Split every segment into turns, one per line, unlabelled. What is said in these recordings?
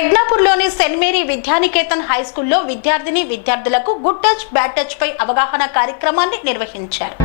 ప్రజ్ఞాపూర్లోని saint Mary Vidyaniketan high స్కూల్లో విద్యార్థిని విద్యార్థులకు గుడ్ టచ్ బ్యాడ్ టచ్ పై అవగాహన కార్యక్రమాన్ని నిర్వహించారు.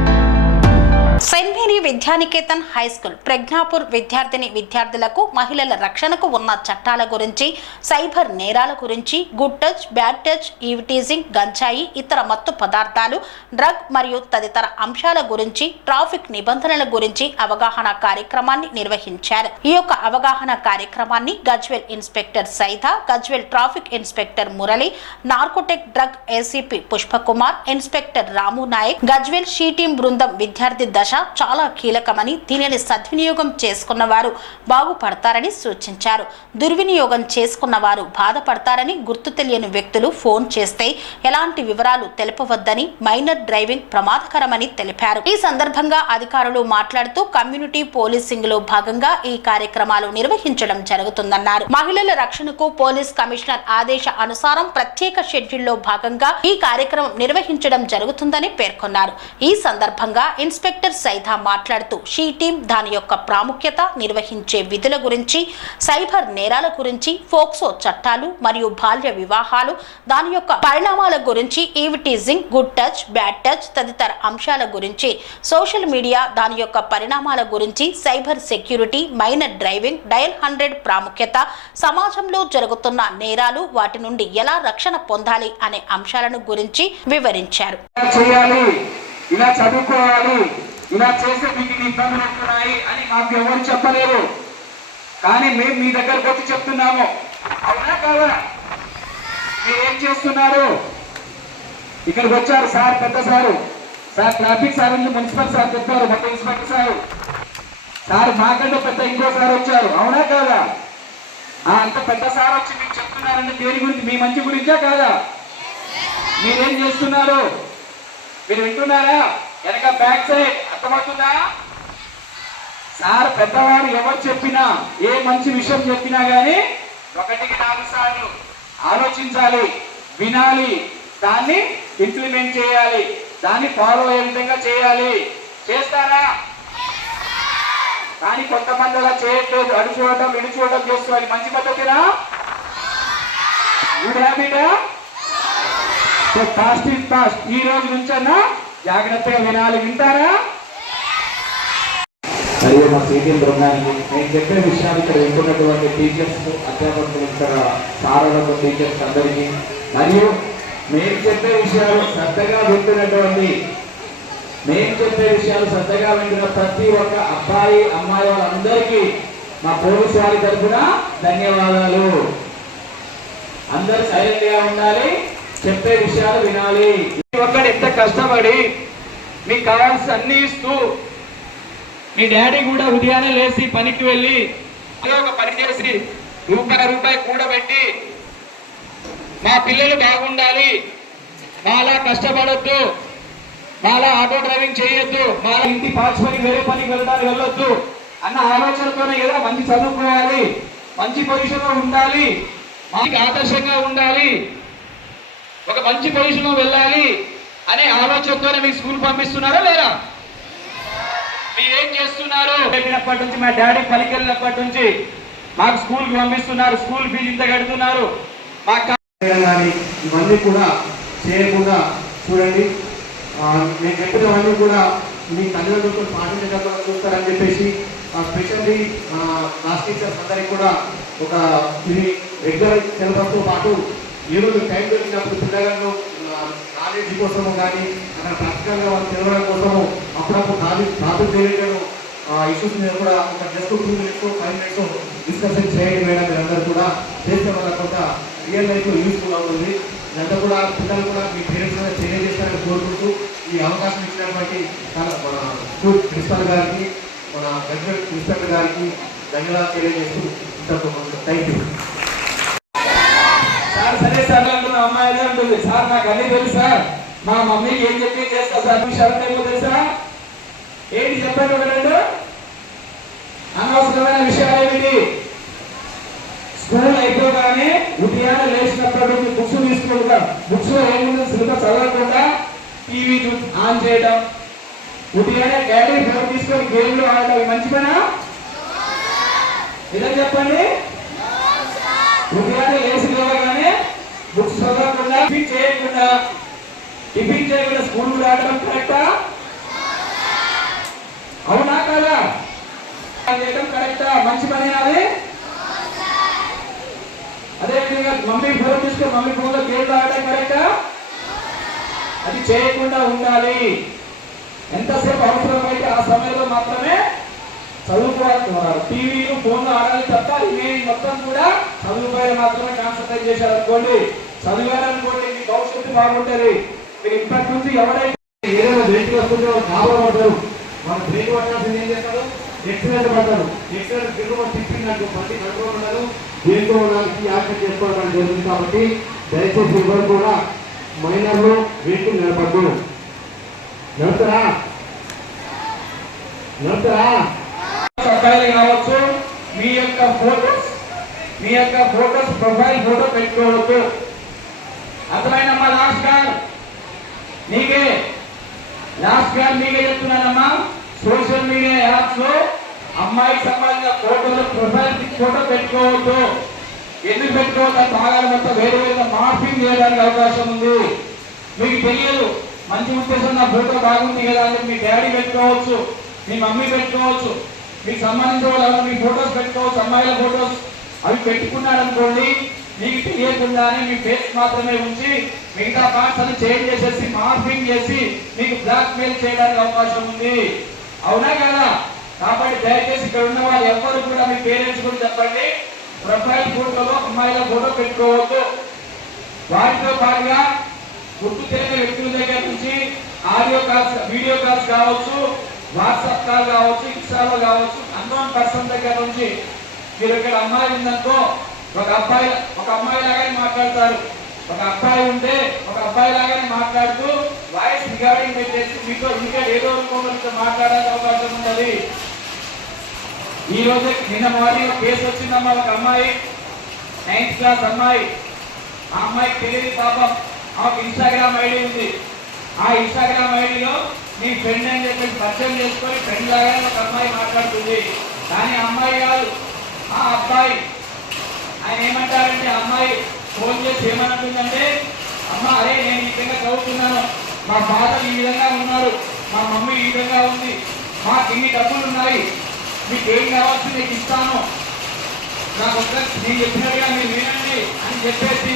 Saint Mary Vidyaniketan high school Pragnapur విద్యార్థిని విద్యార్థులకు మహిళల రక్షణకు ఉన్న చట్టాల గురించి సైబర్ నేరాల గురించి good touch bad touch eve teasing గంజాయి ఇతర మత్తు పదార్థాలు డ్రగ్ మరియు తదితర అంశాల గురించి ట్రాఫిక్ నిబంధనల గురించి అవగాహన కార్యక్రమాన్ని నిర్వహించారు. ఈ యొక్క అవగాహన కార్యక్రమాన్ని Gajwel inspector Saida Gajwel traffic inspector Murali narcotic drug ACP Pushpakumar inspector Ramu Naik Gajwel she team బృందం విద్యార్థి దశ చాలా కీలకమని దీనిని సద్వినియోగం చేసుకున్నవారు బాగుపడతారని సూచించారు. దుర్వినియోగం చేసుకున్నవారు బాధపడతారని గుర్తు తెలియని వ్యక్తులు ఫోన్ చేస్తే ఎలాంటి వివరాలు తెలుపవద్దని మైనర్ డ్రైవింగ్ ప్రమాదకరమని తెలిపారు. ఈ సందర్భంగా అధికారులు మాట్లాడుతూ కమ్యూనిటీ పోలీసింగ్లో భాగంగా ఈ కార్యక్రమాలు నిర్వహించడం జరుగుతుందన్నారు. మహిళల రక్షణకు పోలీస్ కమిషనర్ ఆదేశ అనుసారం ప్రత్యేక షెడ్యూల్లో భాగంగా ఈ కార్యక్రమం నిర్వహించడం జరుగుతుందని పేర్కొన్నారు. ఈ సందర్భంగా ఇన్స్పెక్టర్ సైదా మాట్లాడుతూ షీ టీం దాని యొక్క ప్రాముఖ్యత నిర్వహించే విధుల గురించి సైబర్ నేరాల గురించి ఫోక్సో చట్టాలు మరియు బాల్య వివాహాలు దాని యొక్క పరిణామాల గురించి eve teasing good touch bad touch తదితర అంశాల గురించి సోషల్ మీడియా దాని యొక్క పరిణామాల గురించి cyber security minor driving dial hundred ప్రాముఖ్యత సమాజంలో జరుగుతున్న నేరాలు వాటి నుండి ఎలా రక్షణ పొందాలి అనే అంశాలను గురించి వివరించారు.
చేయాలి ఇలా చదువుకోవాలి ఇలా చేస్తే మీకు ఇన్ని ఇబ్బందులు వస్తున్నాయి అని మాకు ఎవరు చెప్పలేరు కానీ మేము మీ దగ్గరకు వచ్చి చెప్తున్నాము. అవునా కాదా? మీరేం చేస్తున్నారు? ఇక్కడికి వచ్చారు సార్ పెద్ద sir. Sir traffic sir municipal sir చెప్పారు మొత్తం ఇన్స్పెక్టర్ సార్. సార్ మాకంటే పెద్ద ఇంకో సార్ వచ్చారు. అవునా కాదా? అంత పెద్ద సార్ వచ్చి మీకు చెప్తున్నారంటే దేని గురించి? మీ మంచి గురించా కాదా? మీరేం చేస్తున్నారు? మీరు వింటున్నారా? వెనక బ్యాక్ సైడ్. అర్థమవుతుందా? సార్ పెద్దవారు ఎవరు చెప్పినా ఏ మంచి విషయం చెప్పినా గానీ ఒకటికి నాలుగు సార్లు ఆలోచించాలి వినాలి దాన్ని ఇంప్లిమెంట్ చేయాలి దాన్ని ఫాలో అయ్యే విధంగా చేయాలి. చేస్తారా? కానీ కొంతమంది అలా చేయట్లేదు అడు చూడటం చేసుకోవాలి. మంచి పద్ధతినా? గుడ్ హ్యాబిటా? ఈ రోజు నుంచన్నా జాగ్రత్తగా వినాలి. వింటారా?
మరియు మా సీటీఎం బృందానికి నేను చెప్పే విషయాలు ఇక్కడ వింటున్నటువంటి టీచర్స్ అధ్యాపకులు ఇక్కడ సారలకు టీచర్స్ అందరికీ. మరియు మేము చెప్పే విషయాలు శ్రద్ధగా వింటున్నటువంటి మేము చెప్పే విషయాలు శ్రద్ధగా వింటున్న ప్రతి ఒక్క అబ్బాయి అమ్మాయి వాళ్ళందరికీ మా పోలీసు వారి తరఫున ధన్యవాదాలు. అందరూ సైలెంట్గా ఉండాలి చెప్పే విషయాలు వినాలి.
ఒక్కడు ఎంత కష్టపడి మీకు కావాల్సిన అన్ని ఇస్తూ మీ డాడీ కూడా ఉదయాన్నే లేచి పనికి వెళ్ళి ఏదో ఒక పని చేసి రూపాయి రూపాయి కూడబెట్టి మా పిల్లలు బాగుండాలి. మాలా కష్టపడొద్దు. మాలా ఆటో డ్రైవింగ్ చేయొద్దు. మాలా ఇంటి పార్ట్స్ వేరే పనికి వెళ్తాను వెళ్ళొద్దు. అన్న ఆలోచనతోనే కదా మంచి చదువుకోవాలి. మంచి పొజిషన్లో ఉండాలి. మాకు ఆదర్శంగా ఉండాలి. ఒక మంచి పొజిషన్లో వెళ్ళాలి అనే ఆలోచనతోనే మీకు స్కూల్ పంపిస్తున్నారా లేరా మీరు ఏం చేస్తున్నారు? పెట్టినప్పటి నుంచి మా డాడీ పనికి వెళ్ళినప్పటి నుంచి మాకు స్కూల్కి పంపిస్తున్నారు స్కూల్ ఫీజు ఇంత కడుతున్నారు. మాకు
కానీ ఇవన్నీ కూడా చేయకుండా చూడండి. ఆ, నేను చెప్పినవన్నీ కూడా మీ తల్లిదండ్రులతో పాటించడం చూస్తారని చెప్పేసి స్పెషల్లీ క్లాస్ టీచర్స్ అందరికీ కూడా ఒక ఇది రెగ్యులర్ సిలబస్తో పాటు ఈరోజు టైం దొరికినప్పుడు పిల్లలను నాలెడ్జ్ కోసము కానీ అక్కడ ప్రాక్టికల్గా వాళ్ళు తెలవడం కోసము అప్పుడప్పుడు ప్రాజెక్ట్ ప్రాజెక్ట్ రిలేటెడ్ ఇష్యూస్ మీద కూడా ఒక just two minutes five minutes discussion చేయండి మేడం మీరందరూ కూడా. చేస్తే వల్ల కొంత రియల్ లైఫ్ యూస్ఫుల్ అవుతుంది ఇదంతా కూడా పిల్లలు కూడా మీ పేరెంట్స్ కూడా తెలియజేస్తారని కోరుకుంటూ ఈ అవకాశం ఇచ్చినటువంటి మన- స్కూల్ ప్రిన్సిపల్ గారికి మన గజ్వెల్ ప్రిన్సిపల్ గారికి ధన్యవాదాలు తెలియజేస్తూ థ్యాంక్ యూ
సార్ సరే అంటున్న అమ్మాయి అదే ఉంటుంది సార్ నాకు అన్ని తెలుసు సార్. మా మమ్మీకి ఏం చెప్పి చేస్తా సార్? మీ షరత్ ఏమో తెలుసా? ఏంటి చెప్పండి ఒక రెండు? అనవసరమైన విషయాలు ఏమిటి? స్కూల్ అయిపోగానే ఉదయాన్నే లేచినప్పటి నుంచి బుక్స్ తీసుకుంటా. బుక్స్ ఏముంది సిలబస్ చదవకుండా టీవీ ఆన్ చేయడం ఉదయాన్నే డాడీ ఫోన్ తీసుకొని గేమ్లు ఆడటం. ఇది మంచి పనా? ఇదే చెప్పండి. చేయకుండా స్కూల్ కూడా ఆడడం కరెక్టా? అవునా కదా? చేయడం కరెక్టా? మంచి పని అది? అదే విధంగా మమ్మీ ఫోన్ తీసుకుని మమ్మీ ఫోన్లో గేమ్ ఆడడం కరెక్టా? అది చేయకుండా ఉండాలి. ఎంతసేపు అవసరమైతే ఆ సమయంలో మాత్రమే చదువుకోవాలి టీవీలు ఫోన్లు ఆడాలి తప్ప రిమైనింగ్ మొత్తం కూడా చదువుపై మాత్రమే కాన్సన్ట్రేట్ చేశారు అనుకోండి చదివారనుకోండి మీ భవిష్యత్తు బాగుంటుంది. మీరు ఇప్పటి నుంచి ఎవరైతే
ఏదైనా బ్రేక్ వస్తుంటే వాళ్ళు కావాలి పడతారు వాళ్ళు బ్రేక్ పట్టాల్సింది ఏం చేస్తారు? ఎక్సలెంట్ పడతారు ఎక్సలెంట్ తిరుగుబడి తిప్పినట్టు ప్రతి కంట్రోల్ ఉండదు దేంతో వాళ్ళకి యాక్షన్ చేసుకోవడం జరుగుతుంది కాబట్టి దయచేసి ఎవరు కూడా మైనర్లు వెహికల్ నిలబడ్డు నడుతారా నడుతారా
అబ్బాయిలు కావచ్చు మీ యొక్క ఫోటోస్ మీ యొక్క ఫోటోస్ ప్రొఫైల్ ఫోటో పెట్టుకోవచ్చు అర్థమైనమ్మా లాస్ట్ గారు? నీకే లాస్ట్ గారు మీకే చెప్తున్నానమ్మా. సోషల్ మీడియా యాప్స్లో అమ్మాయికి సంబంధించిన ఫోటోలు ప్రొఫైల్ ఫోటో పెట్టుకోవద్దు. ఎందుకు పెట్టుకోవద్దు? భాగాలు మొత్తం వేరే వేరే మార్పింగ్ చేయడానికి అవకాశం ఉంది. మీకు తెలియదు మంచి ఉద్దేశం నా ఫోటో బాగుంది కదా అని మీ డాడీ పెట్టుకోవచ్చు మీ మమ్మీ పెట్టుకోవచ్చు మీకు సంబంధించిన వాళ్ళు మీ ఫోటోస్ పెట్టుకోవచ్చు అమ్మాయిల ఫోటోస్ అవి పెట్టుకున్నాడు అనుకోండి మీకు తెలియకుండానే మీ ఫేస్ మాత్రమే ఉంచి మిగతా పార్ట్స్ అన్ని చేంజ్ చేసేసి మార్పింగ్ చేసి మీకు బ్లాక్ మెయిల్ చేయడానికి అవకాశం ఉంది. అవునా కదా? కాబట్టి దయచేసి ఇక్కడ ఉన్న వాళ్ళు ఎవరు కూడా మీ పేరెంట్స్ కూడా చెప్పండి. ప్రొఫైల్ ఫోటోలో అమ్మాయిల ఫోటో పెట్టుకోవద్దు. వాటితో పాటుగా గుర్తు తెలియని వ్యక్తుల దగ్గర నుంచి ఆడియో కాల్స్ వీడియో కాల్స్ కావచ్చు వాట్సాప్ కాల్ కావచ్చు ఇన్స్టాలో కావచ్చు అన్నోన్ పర్సన్ దగ్గర నుంచి మీరు ఇక్కడ అమ్మాయి ఉందనుకో ఒక అబ్బాయి ఒక అమ్మాయి లాగానే మాట్లాడతారు. ఒక అబ్బాయి ఉంటే ఒక అబ్బాయి లాగానే మాట్లాడుతూ వాయిస్ రికార్డింగ్ పెట్టేసి మీతో ఇంకా ఏదో రూపంలో మాట్లాడాల్సిన అవకాశం ఉన్నది. ఈ రోజే నిన్న మార్నింగ్ కేసు వచ్చిందమ్మా ఒక అమ్మాయి నైన్త్ క్లాస్ అమ్మాయి. ఆ అమ్మాయికి తెలియదు పాపం ఆమెకు ఇన్స్టాగ్రామ్ ఐడి ఉంది. ఆ ఇన్స్టాగ్రామ్ ఐడిలో నీ ఫ్రెండ్ అని చెప్పి పరిచయం చేసుకొని ఫ్రెండ్ లాగానే ఒక అమ్మాయి మాట్లాడుతుంది. కానీ అమ్మాయి కాదు ఆ అబ్బాయి ఆయన ఏమంటారంటే అమ్మాయి ఫోన్ చేసి ఏమనుకుందంటే అమ్మ అరే నేను ఈ విధంగా చదువుతున్నాను. మా ఫాదర్ ఈ విధంగా ఉన్నారు. మా మమ్మీ ఈ విధంగా ఉంది. మాకు ఇన్ని డబ్బులు ఉన్నాయి మీకు ఏం కావాల్సి నీకు ఇస్తాను. నాకు ఒక్క నేను చెప్పినట్టుగా మీరు వినండి అని చెప్పేసి